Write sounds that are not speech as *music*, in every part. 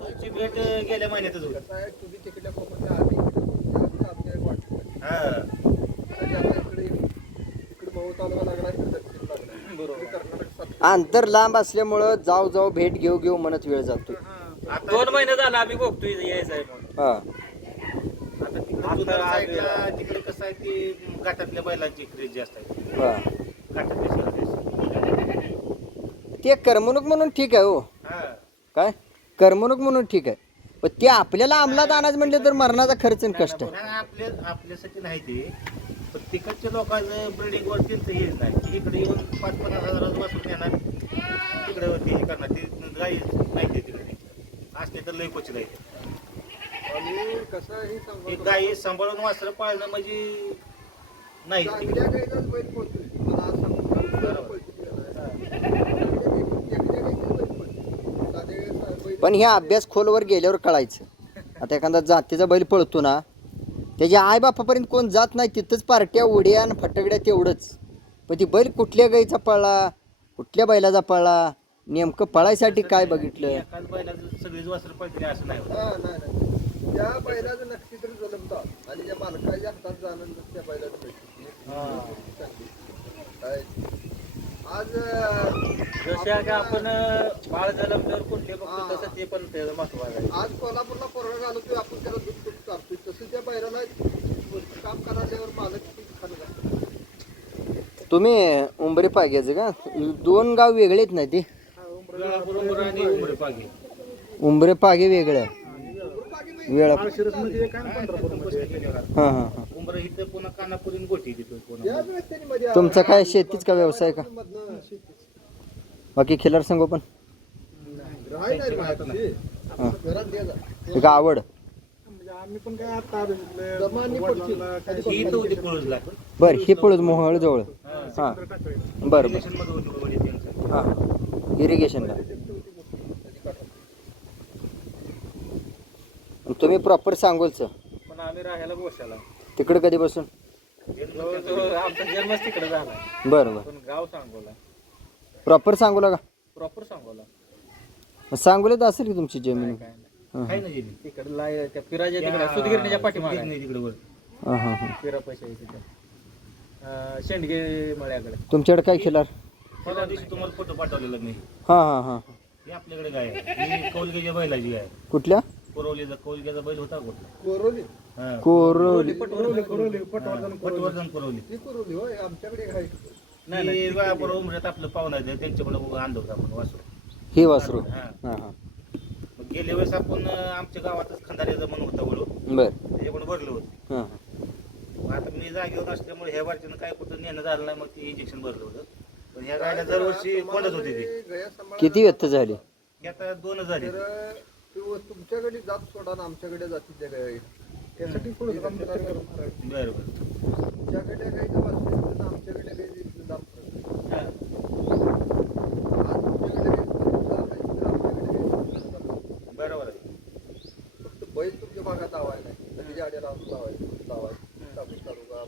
तुमची भेट गेल्या महिन्यातच होती. तुम्ही तिकडल्या कोकणच्या आधी इकडे आमच्या एक वाटलं हा. आणि आता इकडे इकडे भाऊ तालुका लागला इकडे दक्षिण लागला *laughs* बरोबर. कर्नाटक सात अंतर लांब असल्यामुळं जाऊ जाऊ भेट घेऊ घेऊ म्हणत वेळ जातो आता दोन महिने झाला आम्ही बघतोय यायचं आहे म्हणून हा. आता तिकडे जुन्नर साईडला तिकडे कसं आहे की घाटातल्या बैलांची क्रेज जास्त आहे. हा. शहरात ते करमणूक म्हणून ठीक आहे हो. हा. काय? करमणूक म्हणून ठीक आहे. पण ते आपल्याला अंमलात आणायचं म्हणले तर मरणाचा खर्च आणि कष्ट. आहे नाही, आपल्या आपल्यासाठी नाही ते. पण तिकडच्या लोकांचं ब्रिडिंग वर त्यांचं हेच नाही. की इकडे येऊन पाच पन्नास हजाराचं वाचून येणार तिकडे ते हे करणार. ते गाई माहिती तिकडे. असले तर लय क्वचित आहे. आणि कसं हे हे गाई सांभाळून वासरं पाळणं म्हणजे नाही. ते. चांगल्या गाईचाच बैल पोहोचतोय मला आज सांगतो चांगल्या पळते ती आहे. एकट्या गाईचीच बैल पळते. साधे बैल पण हे अभ्यास खोलवर गेल्यावर कळायचं. आता एखादा जातीचा बैल पळतो ना त्याच्या आईबापापर्यंत कोण जात नाही तिथंच पार्ट्या उड्या आणि फटकड्या तेवढंच. पण ती बैल कुठल्या गाईचा पळला कुठल्या बैलाचा पळला नेमकं पळायसाठी काय बघितलं? एकाच बैलाचं सगळीच वासरं पळतील असं नाही होत. हा नाही नाही. त्या आज जशा का आपण बाळ जलमल्यावर कुठले बघतो तसं ते पण त्याचं महत्वाचं आहे. आज कोल्हापूरला पोरगा घालतोय आपण त्याला दूध दूध चालतोय तसं त्या वरती काम करायल्यावर मालक. तुम्ही उंबरे पाग्याचं का? दोन गाव वेगळे आहेत ना ते? उंबरं पागे वेगळं. वेळा हां हां हां. उंबरं इथं पुन्हा कानापुरीन गोटी तिथं पुन्हा. या वेळेस त्यांनी मध्ये तुमचा काय शेतीच का व्यवसाय का. बाकी खिलार संगो पण? राहाय नाही माहिती. घरात द्यायचा. एक आवड. दमानी पडची. कधी ही इथं होती कुळूजला. बर ही पळत मोहळ जवळ. हां. बरं बरं. मध्ये होती वडील त्यांचं. हां. इरिगेशनला तुम्ही प्रॉपर सांगोलचं. पण आम्ही राहायला गोशाला. तिकडं कधी बसून जवळजवळ आमचा जन्मच तिकडे झाला. बरं बरं. पण गाव सांगोला. प्रॉपर सांगोला का? प्रॉपर सांगोला. सांगोल्यात असेल की तुमची जमीन? काय नाही. आहे ना जिली तिकडे लाय त्या पिराच्या तिकडे सुदगिरणीच्या पाठीमागे सुदगिरणी तिकडे वर. हां हां हां. पिरा पैसे तिथे. अं, शेंडगे मळ्याकडे. तुमच्याकडे काय खिलार? दिवशी तुम्हाला फोटो पाठवलेला मी. हां हां हां. हे आपल्याकडे गाय आहे. ही कौलगेच्या बैलाची गाय आहे. कुठल्या? कौलगेचा बैल होता कुठला? कोरोली? हा. कोरोली. कोरोली कोरोली हा, पटवर्धन पुरवली ती कोरोली होय आमच्याकडे एक आहे. नाही उमऱ्यात आपलं पाहुणा आहे त्यांच्याकडे आणलं होतं आपण वासरू. हे वासरू. हा. हां हां. मग गेल्या वेळेस आपण अं, आमच्या गावातच खंदाऱ्याचा म्हणून होता वळू बरं. त्याच्याकडे भरलं होतं. हां मग आता मी जागेवर नसल्यामुळे ह्या बारच्यानं काय कुठं नेणं झालं नाही मग ते इंजेक्शन भरलं होतं. पण ह्या गायला दरवर्षी पडत होते ते. गया सांभाळा. किती व्यक्त झाले? हे आता दोन झाले. तर तू तुमच्याकडे जात सोडा ना आमच्याकडे जाती त्या गाई त्यासाठी पुढे काम करायला बरं बरं. तुमच्याकडे गाईचं वाचलं आमच्याकडे गाईचं दाम करतो. हा. आज तुमच्याकडे आहे, तर आमच्याकडे करतो. बरोबर आहे. फक्त बैल तुमच्या भागात लावायला नाही. नदीच्या आड्याला आणून लावायचं लावायचं टाकून तालुका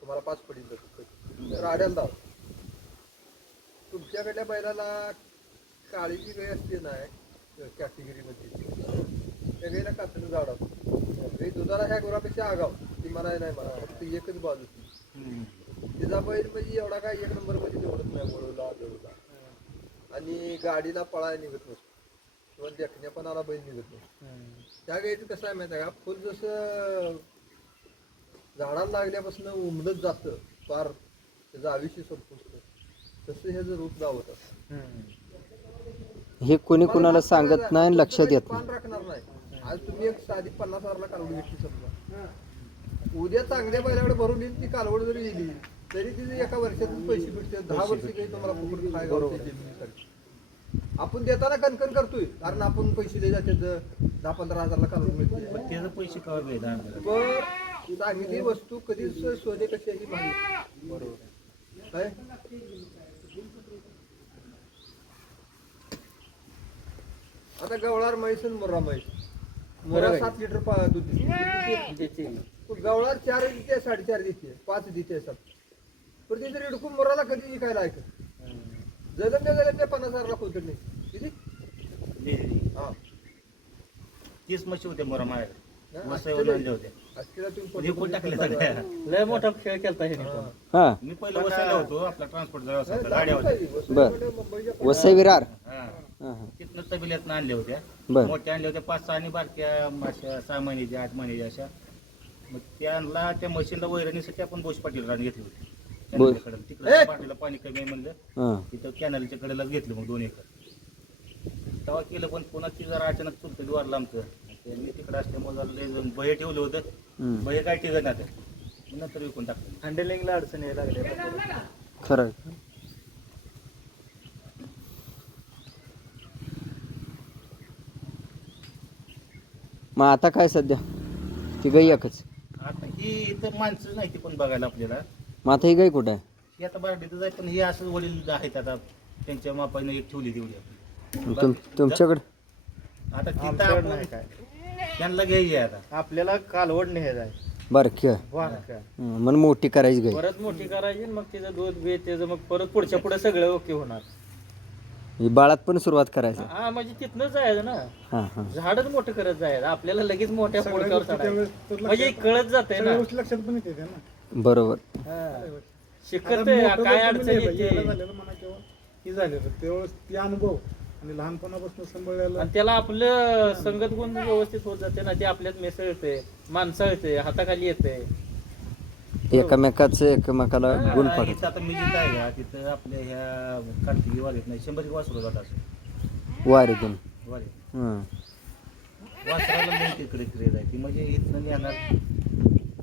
तुम्हाला पाच पडी जातो तर आड्याला लावा तुमच्याकडल्या बैलाला काळी जी गाय असते ना कॅटेगरीमध्ये त्या गाईला कातडं झाड म्हणजे दुधाला ह्या गुरापेक्षा आगाव. ती म्हणाय नाही मला फक्त एकच बाजू तिचा बैल म्हणजे एवढा काय एक नंबरमध्ये निवडत नाही वळूला देऊला आणि गाडीला पळायला निघत नसतो. किंवा देखण्यापणाला बैल निघत नसतो. त्या गाईचं कसं आहे माहिती आहे का? फुल जसं झाडाला लागल्यापासून उमलत जातं फार त्याचं आयुष्य संपुष्ट. तसं हे जर रूप दावत असतं. हे कोणी कुणाला सांगत नाही आणि लक्षात येत नाही. राखणार नाही आज तुम्ही एक साधी पन्नास हजारला कालवड घेतली समजा. उद्या चांगल्या बैलाकडे भरून येईल ती कालवड जरी येईल तरी तिथे एका वर्षातच पैसे भेटते दहा वर्ष काही तुम्हाला फुकट. आपण देताना कणकण करतोय कारण आपण पैसे दे जाते दहा पंधरा हजारला कालवड मिळते. पण त्याचं पैसे कवर पण चांगली वस्तू कधीच सोने कशाची मागणी बरोबर. काय? आता गवळार म्हैस आणि मुर्रा म्हैस मुर्रा सात लिटर दूध देते. गवळार चार दिसते साडेचार दिसते पाच दिसते सात पण तिथे रिडकून मुराला कधी विकायला ऐकत? जगन जगन ते पन्नास हजार लाख नाही. किती? हा. तीस मशी होते मोरा माझ्याकडे होते म्हणजे कोण टाकले सगळ्या लय मोठा खेळ केलता हे हा. मी पहिलं वसईला होतो आपला ट्रान्सपोर्ट व्यवसाय होता, गाड्या होत्या. बर. मुंबईच्या वसई विरार. हा. हा. तिथनं तबिल्यातनं आणल्या होत्या. बर. मोठ्या आणल्या होत्या पाच सहा आणि बारक्या अशा सहा महिन्याच्या आठ महिन्याच्या अशा. मग त्यांना त्या मशीनला वैरणीसाठी आपण बोश पाटील रान घेतली होती. बोस. कॅनलच्या कडेला. तिकडे पाटीला पाणी कमी आहे म्हणलं. हा. तिथं कॅनलच्या कडेलाच घेतलं मग दोन एकर. तेव्हा केलं पण पुन्हा ती जरा अचानक चुलतं वारलं आमचं त्यांनी तिकडे असल्यामुळे जरा लय जण बहे ठेवलं होतं. बहे काय टिकत नाही मग नंतर विकून टाकलं. हँडलिंगला अडचणी यायला लागल्या. खरं मग आता काय सध्या? ती गाई एकच. आता ही इथं माणसं नाही ती पण बघायला आपल्याला. मग आता ही गाई कुठं आहे? ही आता बारडीतच आहे पण हे असं वडील आहेत आता. त्यांच्या मापाने ठेवली तेवढी. आपली. तुम तुमच्याकडं? आता तिथं आमच्याकडं नाही आपण काय. त्यांना घ्यायची आहे आता. आपल्याला कालवड न्यायचं आहे आहे. वाहन हं, मन मोठी करायची गाई परत मोठी करायची आणि मग तिचं दूध बी त्याचं मग परत पुढच्या पुढे सगळं ओके होणार. ही बाळात पण सुरुवात करायची. हा म्हणजे तिथनंच जायचं ना. हां हां. झाडच मोठं करत जायचं. आपल्याला लगेच मोठ्या पोडक्यावर चढायचं. म्हणजे कळत जाते ना. लक्षात पण येते बरोबर. हा. शिकते काय अडचण येते. हे झालेलं तेव्हा ती अनुभव. आणि लहानपणापासून सांभाळलेलं आणि त्याला आपलं संगत गुण व्यवस्थित होत जाते ना ते आपल्यात मिसळते माणसाळते हाताखाली येते. एकमेकाचं एकमेकाला गुण आता पडत इथं आता मी जिथं आहे? का, तिथं आपल्या ह्या कार्तिकी वारीत नाही शंभर एक वासरू जात असं. वारीतून. वारी हं. वासराला लई तिकडे क्रेज आहे ती म्हणजे इथनं नेणार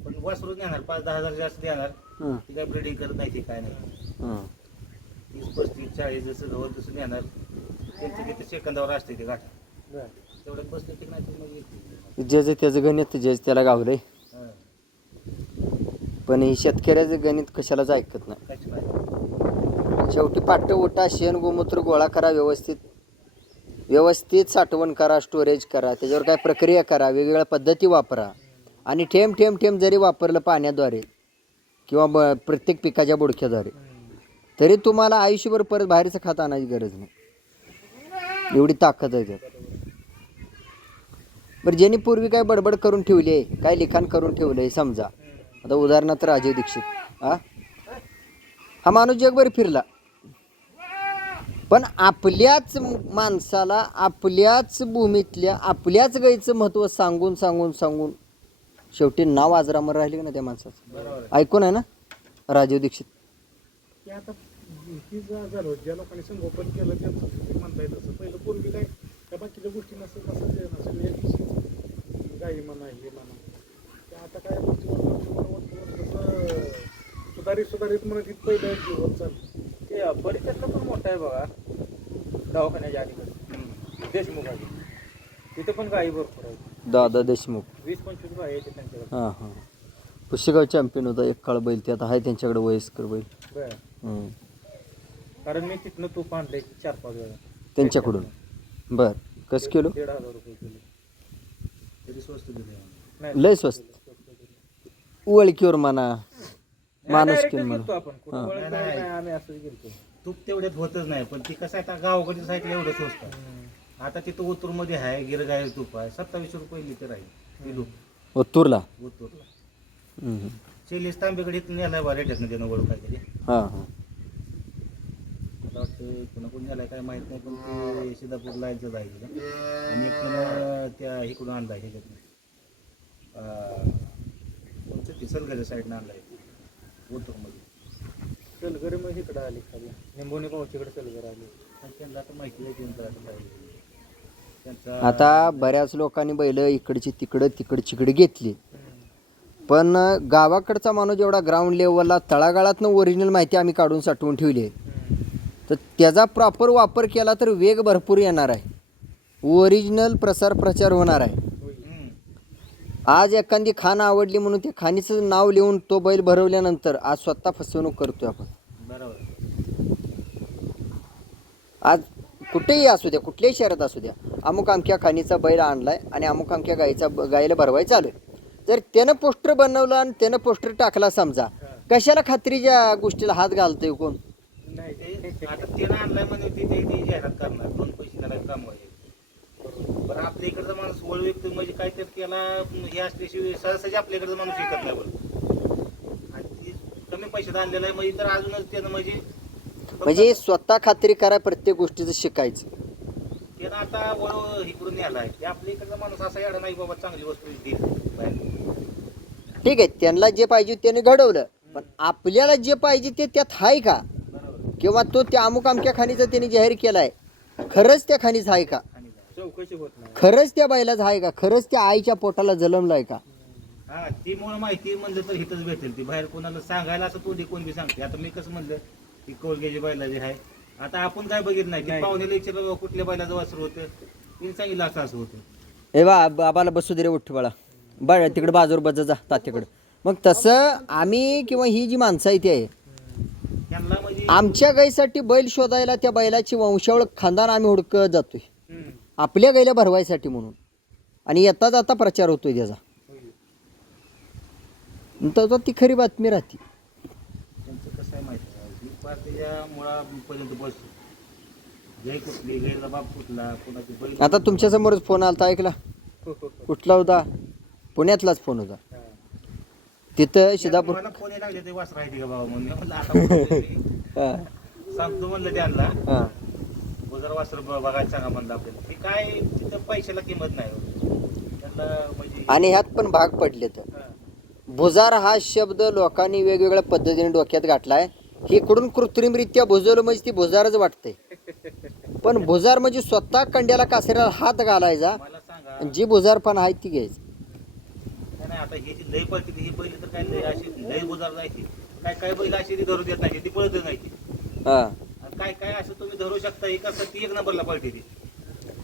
पण वासरूच नेणार पाच दहा हजार जास्त देणार. हं, ती काय ब्रिडिंग करत नाही ती काय नाही. हं. तीस पस्तीस चाळीस जसं गवत तसं नेणार. त्यांचं किती सेकंदावर असते ते गाठ. तेवढ्यात बसले की नाही तर मग येते. ज्याचं त्याचं गणित ज्याचं त्याला गावलंय हा. पण ही शेतकऱ्याचं गणित कशालाच ऐकत नाही. काहीच नाही शेवटी पाट्ट उठा शेण गोमूत्र गोळा करा व्यवस्थित. व्यवस्थित साठवण करा स्टोरेज करा. त्याच्यावर काय प्रक्रिया करा. वेगवेगळ्या पद्धती वापरा. आणि ठेम ठेम ठेम जरी वापरलं पाण्याद्वारे किंवा ब प्रत्येक पिकाच्या बुडक्याद्वारे तरी तुम्हाला आयुष्यभर परत बाहेरचं खात आणायची गरज नाही. एवढी ताकद आहे त्यात. बरं ज्यांनी पूर्वी काय बडबड करून ठेवली आहे काय लिखाण करून ठेवलं आहे समजा. आता उदाहरणार्थ राजीव दीक्षित हा? हा माणूस जगभर फिरला. पण आपल्याच माणसाला आपल्याच भूमीतल्या आपल्याच गाईचं महत्त्व सांगून सांगून सांगून शेवटी नाव आजरामर राहिले ना त्या माणसाचं? ऐकून आहे ना? राजीव दीक्षित. ही जा- झालं ज्या लोकांनी संगोपन केलं त्यांचं ते म्हणता येत असं. पहिलं पूर्वी काय त्या बाकीच्या गोष्टी नसत जे नसेल दिवशी गाई म्हणा हे म्हणा. ते आता काय गोष्टी सुधारित सुधारित म्हणत इथं पहिलं जीवन चाललं. ते परिसरला पण मोठा आहे बघा दवाखान्याच्या अलीकडे. हम्म. देशमुखाची तिथे पण गायी भरपूर आहेत. दादा देशमुख. वीस पंचवीस गायी आहेत त्यांच्याकडे. हां हां. पुशेगाव चॅम्पियन होता एक काळ बैल ते आता आहे त्यांच्याकडे वयस्कर बैल. बरं. कारण मी तिथनं तूप आणलंय चार पाच वेळा. त्यांच्याकडून? बर. कसं किलो? दीड हजार रुपये किलो. तरी स्वस्त दिले नाही लय स्वस्त. ओळखीवर म्हणा माणूस म्हणा घेतो आपण. कुठं. ओळख नाही, नाही, आम्ही असंच गेलतो तूप तेवढ्यात होतच नाही पण ती कसं आहे आता गावाकडच्या साईडला एवढं स्वस्त. आहे. आता तिथं ओतूरमध्ये आहे गिरगाय तूप आहे. सत्तावीस रुपये लिटर आहे किलो ओतूरला? ओतूरला. हं. चेलीस तांबेकडे इथून नेलाय बा रेट्यात देणं हां हां. मला वाटतं पुन्हा कोणी नेलाय काय माहीत नाही पण ते सिद्धापूर लाईनचं जायचं आणि एक पुन्हा त्या इकडून आणलाय ह्याच्यातून अं, कोणतं? ते सलगऱ्या साईडनं आणलाय ओतूरमध्ये सलगरी मग इकडं आली खाली. निंबोनी पावशीकडे सलगर आली. पण त्यांना आता माहिती आहे त्यांचं आता काय त्यांचा आता बऱ्याच लोकांनी बैल इकडची तिकडं तिकडचीकडे घेतली. पण गावाकडचा माणूस जेवढा ग्राउंड लेवलला तळागाळातनं ओरिजिनल माहिती आम्ही काढून साठवून ठेवली आहे. तर त्याचा प्रॉपर वापर केला तर वेग भरपूर येणार आहे. ओरिजिनल प्रसार प्रचार होणार आहे. आज एखादी खाण आवडली म्हणून ते खाणीचं नाव लिहून तो बैल भरवल्यानंतर आज स्वतः फसवणूक करतोय आपण. बरोबर आज कुठेही असू द्या कुठल्याही शहरात असू द्या अमुक अमक्या खाणीचा बैल आणलाय आणि अमुक अमक्या गाईचा गायीला गाईला भरवाय चालू आहे. जर त्यानं पोस्टर बनवलं आणि त्यानं पोस्टर टाकला समजा कशाला खात्रीच्या गोष्टीला हात घालतोय कोण? ते आता ते आणलाय म्हणजे ते ते जाहिरात करणार. दोन पैसे त्याला कमवायचे. बरं आपलं आपल्या इकडचा माणूस वळ विकतो म्हणजे काय तर त्याला हे असल्याशिवाय सहजासहजी आपल्या इकडचा माणूस विकत नाही बरं. आणि ती कमी पैशात आणलेला आहे म्हणजे तर अजूनच त्यानं म्हणजे म्हणजे स्वतः खात्री करा प्रत्येक गोष्टीचं शिकायचं. त्यानं आता वळ इकडून न्यायला आहे. ते आपल्या इकडचा माणूस असा येणार नाही बाबा चांगली वस्तू बाहेर. ठीक आहे त्यांना जे पाहिजे त्याने घडवलं. पण आपल्याला जे पाहिजे ते त्यात आहे का? किंवा तो त्या अमुक अमक्या खाणीचा त्याने जाहीर केलाय. खरंच त्या खाणीच आहे का? आणि काय. चौकशी होत नाही. खरंच त्या बैलाच आहे का? खरंच त्या आईच्या पोटाला जलमलाय का? हा ती मुळे माहिती म्हणलं तर हिथंच भेटेल. ती बाहेर कोणाला सांगायला असं तोंडी कोण बी सांगते. आता मी कसं म्हणलं की कोलगेची बैला जे आहे आता आपण काय बघितलं नाही. की. पाहुण्याला विचारलं बाबा कुठल्या बैलाचं वासर होतं? तिने सांगितलं असं असं होतं. हे बा बाबाला बसू दे रे उठ बाळा. बळ तिकडे बाजूवर बजा जा तात्याकडे मग तसं आम्ही किंवा ही जी माणसं आहे ती आहे आमच्या गाईसाठी बैल शोधायला त्या बैलाची वंशावळ खानदान आम्ही हुडकत जातोय. आपल्या गाईला भरवायसाठी म्हणून. आणि येता जाता प्रचार होतोय त्याचा. तर तो खरी बातमी राहते. आता तुमच्या समोरच फोन आलता ऐकला. कुठला होता? पुण्यातलाच फोन होता. तिथं शिदापूर ते. हा, सांगतो म्हणलं त्यांना. हा. गुजर वासर बघायला सांगा म्हणलं आपल्याला ते काय तिथं पैशाला किंमत नाही हो. त्यांना म्हणजे आणि ह्यात पण भाग पडले तर. हा. भुजार हा शब्द लोकांनी वेगवेगळ्या पद्धतीने डोक्यात गाठलाय इकडून कृत्रिमरित्या भुजवलं म्हणजे ती भुजारच वाटते पण भुजार म्हणजे स्वतः कंड्याला कासऱ्याला हात घालायचा. मला सांगा. आणि जी भुजारपण आहे ती घ्यायची. नाही नाही, आता ही जी लय पळते ही बैल तर काय लय अशी लय गुजार जायची. काय काय बैल अशी ती धरू देत नाही ती पळतच नाही ती. हा. आणि काय काय असं तुम्ही धरू शकता एक असं ती एक नंबरला पळते ती.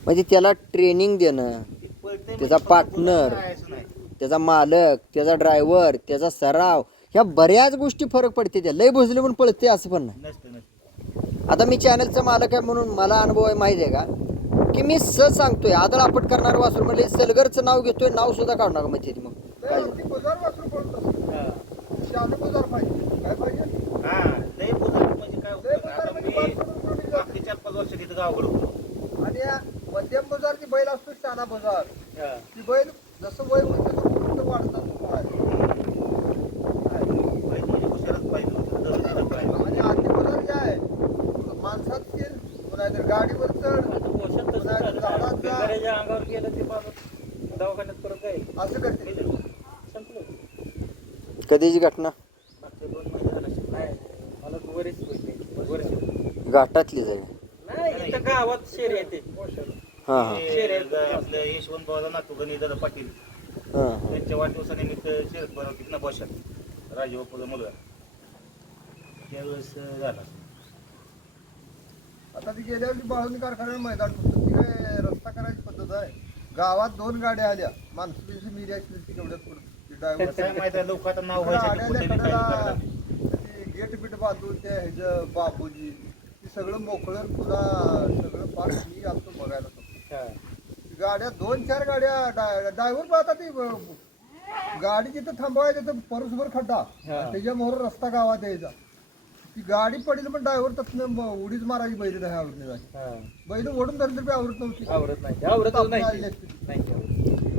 म्हणजे त्याला ट्रेनिंग देणं ती पळते त्याचा म्हणजे partner. काय असं नाही. त्याचा मालक त्याचा ड्रायव्हर त्याचा सराव ह्या बऱ्याच गोष्टी फरक पडते त्या. लय भुजले म्हणून पळते असं पण नाही. नसतं नसतं. आता मी चॅनलचा मालक आहे म्हणून मला अनुभव आहे माहिती आहे का? की मी सहज सांगतोय आदळ आपट करणार वासरू म्हणजे सलगरचं नाव घेतोय नाव सुद्धा काढू नका म्हणजे मग. काय ती बाजार हा. बाजार पाहिजे. काय पाहिजे? हा लय गुजार म्हणजे काय लय होतं बाजार आता म्हणजे मी जाते. मागचे चार पाच वर्ष तिथं गावाकडे होतो. आणि या मध्यम बाजार ती बैल असतो शहाणा बाजार. हा. ती बैल जसं वय होईल तसं वाढतात म्हणजे हुशारच पाहिजे होतं धरून दिलं पाहिजे आणि आधी बाजार जे आहे माणसात शिर नाहीतर गाडीवर चढ आता पोषण तसं झालं ना. अंगावर गेलं ते माणूस दवाखान्यात परत जाईल. असं करते. कधीची घटना? मागचे दोन महिने झाले असेल. नाही मला घाटातली इथं गावात शेर येते. हां हां. ते ग- आपलं यशवंत बाबाला नातू गणेश दादा पाटील. हां त्यांच्या वाढदिवसानिमित्त शरद बनवतील ना बशात. राजबापूचा मुलगा. त्यावेळेस झाला आता ती बाळून कारखान्यावर मैदान होतं ती काय रस्ता करायची पद्धत आहे. गावात दोन गाड्या आल्या. माणसं मिरी असली ती तेवढ्यात पुढं ती ते गेट बीट बांधून त्या ह्याचं बाबूजी ती सगळं मोकळं पुन्हा सगळं पार मी आलतो बघायला. तो. गाड्या दोन चार गाड्या ड्रायव्हर पाहता ती ब- गाडी जिथं थांबवायचं परसभर खड्डा. त्याच्यामोर रस्ता गावात यायचा. ती गाडी पडली पण ड्रायव्हर तसं उडीच मारायची बैल आवडत नाही. बैल ओढून धरली आवडत नव्हती. आवरत नाही. आवरतच नाही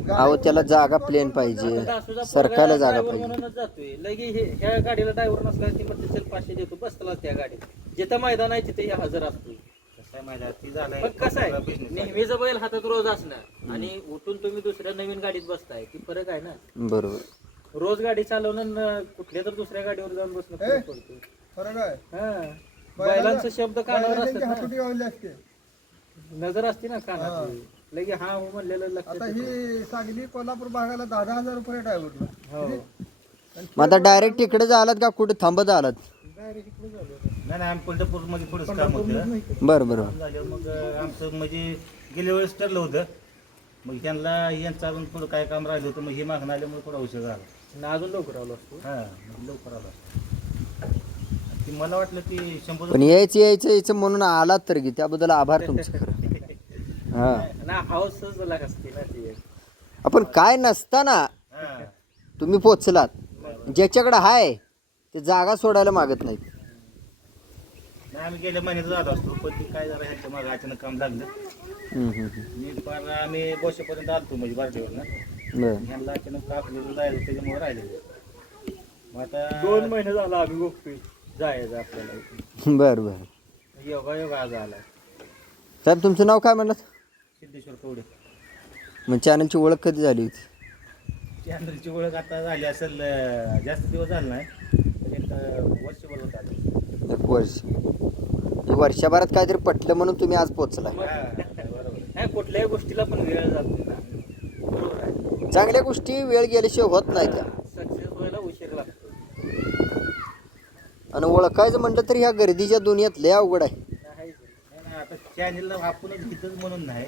अहो त्याला जागा प्लेन पाहिजे. सरकारला जागा पाहिजे. जातोय. लगे हे ह्या गाडीला ड्रायव्हर नसला की म्हणते चल पाचशे देतो. बसला त्या गाडीत. जिथं मैदान आहे तिथे हजर असतोय. कसं आहे पण कसं. नेहमीचा बैल हातात रोज असणार आणि उठून तुम्ही दुसऱ्या नवीन गाडीत बसताय. ती फरक आहे ना? बरोबर. रोज गाडी चालवणं न कुठल्या तर दुसऱ्या गाडीवर जाऊन बसणं ए? फरक पडतो फरक आहे. हा. बैलांचा शब्द कानावर बैलाला असतात त्यांची ना. हातोटी असते. नजर असते ना कानात. लगे हा हो म्हणलेलं लक्षात आता येतं. ही सांगली कोल्हापूर भागाला दहा दहा हजार रुपये ड्रायव्हरला हो. मग आता डायरेक्ट तिकडे आलात का कुठे थांबत आलात डायरेक्ट इकडे झालं नाही नाही आम्ही पंढरपूरमध्ये थोडंच काम होतं. बरं बरं. झाल्यावर मग अं, आमचं म्हणजे गेल्या वेळेस ठरलं होतं. मग त्यांना यांचं अजून थोडं काय काम राहिलं होतं मग हे मागणं आल्यामुळे थोडा उशीर झाला आणि अजून लवकर आलो असतो. हा मग लवकर आला ती मला वाटलं की शंभर पण यायचं यायचं यायचं म्हणून आलात तर की त्याबद्दल आभार तुमचे *laughs* हा. हाऊसच लाग असते ना ती आपण काय नसताना हा. तुम्ही पोचलात ज्याच्याकडे आहे ते जागा सोडायला मागत नाहीत. नाही आम्ही गेल्या महिन्यात झालो असतो पण ती काय जरा ह्यांच्या मागे अचानक काम लागलं. हम्म, हम्म, हम्म. मी फार आम्ही बोशेपर्यंत आलतो म्हणजे बारडेवर बरं. ह्यांना अचानक कापलेलं जायचं त्याच्यामुळे राहिलेलं. मग आता दोन महिने झाला आम्ही बघतोय जायचं आपल्याला. बरं बरं. योगा योगा आज आला. साहेब तुमचं नाव काय म्हणलं? सिद्धेश्वर कवडे. मग चॅनलची ओळख कधी झाली होती? चॅनलची ओळख आता झाली असेल अं, जास्त दिवस झाला नाही पण एक अं, वर्षभर होत आलं एक वर्ष. हे वर्षभरात काहीतरी पटलं म्हणून तुम्ही आज पोचलाय हा, बरोबर. नाही कुठल्याही गोष्टीला पण वेळ जात नाही ना. बरोबर आहे. चांगल्या गोष्टी वेळ गेल्याशिवाय होत नाही त्या. सक्सेस व्हायला उशीर लागतो. आणि ओळखायचं म्हटलं तर ह्या गर्दीच्या दुनियात लय अवघड आहे. नाही आता चॅनलला आपणच घेतच म्हणून नाही.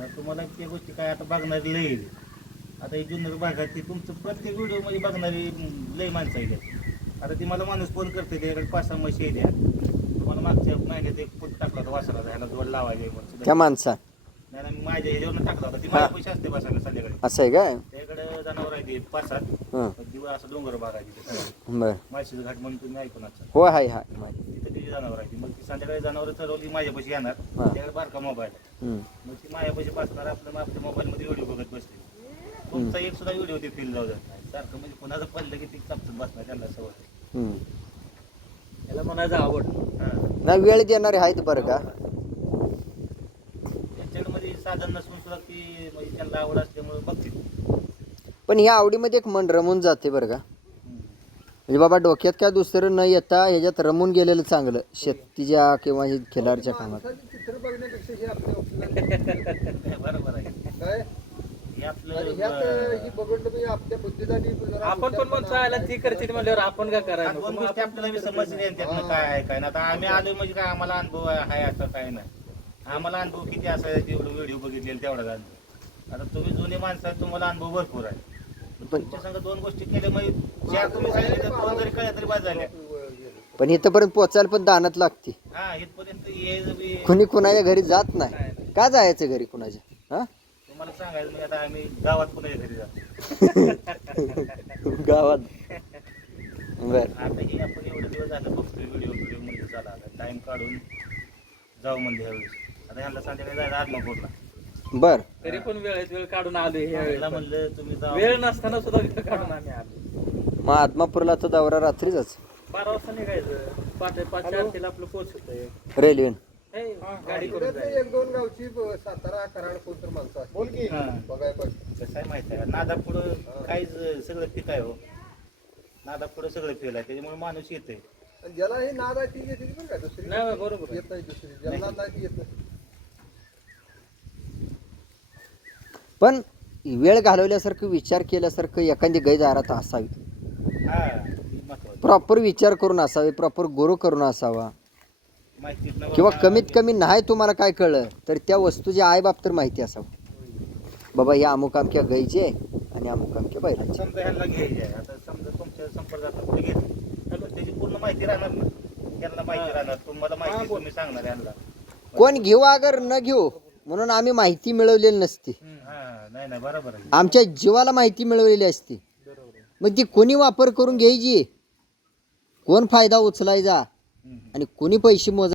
तुम्हाला त्या गोष्टी काय आता बघणारी लय आता ही जुन्नर भागात ती तुमचं प्रत्येक व्हिडिओमध्ये बघणारी लय माणसं आहे आता ती मला माणूस फोन करते त्याच्याकडे पाच सहा म्हशी आहे त्या तुम्हाला मागच्या महिन्यात एक फुट टाकला होता वासराला ह्याला जोड लावायचे त्या माणसा. नाही नाही, मी माझ्या ह्याच्यावरनं टाकला होता. ती माझ्या पैसे असते बसायला संध्याकाळी. असं आहे काय? त्याकडे जनावर आहे ते पाच सात. हं. दिवस असं डोंगर भाग आहे तिथे. बरं. घाट म्हणून तुम्ही ऐकून असाल. हो हाय हाय माहिती. जनावर आहे. मग ती संध्याकाळी जनावर चढवली माझ्यापाशी येणार हा. त्याकडे बारका मोबाईल हं. मग ती माझ्यापाशी बसणार आपल्या आपल्या मोबाईल मध्ये व्हिडिओ बघत बसली तुमचा एक सुद्धा व्हिडिओ ते फील जाऊ देत नाही सारखं म्हणजे कोणाचं पडलं की ती चपचप बसणार त्यांना सवय हं. याला म्हणायचं आवड हा. नाही वेळ देणारे आहेत बरं का त्यांच्याकडे मध्ये साधन नसून सुद्धा ती म्हणजे त्यांना आवड असल्यामुळे बघतील पण ह्या आवडीमध्ये एक मन रमून जाते बरं का म्हणजे बाबा डोक्यात काय दुसरं न येता ह्याच्यात रमून गेलेलं चांगलं. शेतीच्या किंवा हे खिलारच्या कामात. माणसाची चित्र बघण्यापेक्षा हे आपल्या ऑप्शनल बरोबर आहे काय हे आणि आपलं ह्यात अं, ही बघडलं म्हणजे आपल्या बुद्धीला बी जरा आपण पण आयला ती करते म्हणल्यावर आपण काय? दोन मग गोष्टी आपण आपल्याला समजले नाही त्यातनं काय आहे काय नाही. आता आम्ही आलो म्हणजे काय आम्हाला अनुभव आहे असं काय नाही. आम्हाला अनुभव किती असायचा तेवढं व्हिडिओ बघितलेले तेवढा अनुभव आता तुम्ही जुने माणसं आहे तुम्हाला अनुभव भरपूर आहे. पण तुमच्या संग दोन गोष्टी चार तुम्ही सांगितले तर दोन जरी कळल्या तरी बाद झाल्या. पण इथंपर्यंत पोचायला पण दानत लागते. हा इथपर्यंत यायचं बी कुणी कुणाच्या घरी जात नाही. का जायचं घरी कुणाच्या? हा? तुम्हाला सांगायचं म्हणजे आता आम्ही गावात कुणाच्या घरी जातो *laughs* गावात. बर. आता हे आपण एवढे दिवस झालं बघतोय व्हिडिओ व्हिडिओ म्हणजे झाला. आता टाइम काढून जाऊ म्हणजे ह्यावेळेस. आता ह्याला संध्याकाळी जायचं आत्मापूरला बर. तरी पण वेळेत वेळ काढून आलो ह्या वेळेला म्हणलं तुम्ही वेळ नसताना सुद्धा वेळ काढून आम्ही आलो मग आत्मापूरला तर दौरा रात्रीच बारा वाजता निघायचं. पाच पाच आरतीला आपलं रेल्वेन गाडी करून पुण्यातली जायचं. एक दोन गावची ब- सातारा कराड कोणतर माणसं असतात. बोल की. हा. बघायला पाहिजे कसं आहे माहिती आहे का? नादापुढं काहीच सगळं पीक आहे हो. नादापुढं सगळं फेल आहे. त्याच्यामुळे माणूस येते आणि ज्याला हे नाद आहे ती घेते बरं का दुसरी? नाही बरोबर. आहे. येत नाही दुसरी. ज्याला नाद आहे ती येत नाही. पण वेळ घालवल्यासारखं विचार केल्यासारखं एखादी गाय दारात असावी प्रॉपर विचार करून असावे प्रॉपर गुरु करून असावा. माहिती किंवा कमीत कमी नाही तुम्हाला काय कळलं तर त्या वस्तूचे आईबाप तर माहिती असावं. बाबा या अमुक अमक्या गायचे आणि अमुक अमक्या बैलाचे. समजा ह्यांना घ्यायचे आहे. आता समजा तुमच्या संपर्कात कुठे घेतली तर त्याची पूर्ण माहिती राहणार ना? त्यांना माहिती राहणार. तुम्हाला माहिती तुम्ही सांगणार यांना कोण घेऊ अगर न घेऊ म्हणून आम्ही माहिती मिळवलेली नसती. आमच्या जीवाला माहिती मिळवलेली असती. मग ती कोणी वापर करून घ्यायची? कोण फायदा उचलायचा. आणि कोणी पैसे मोज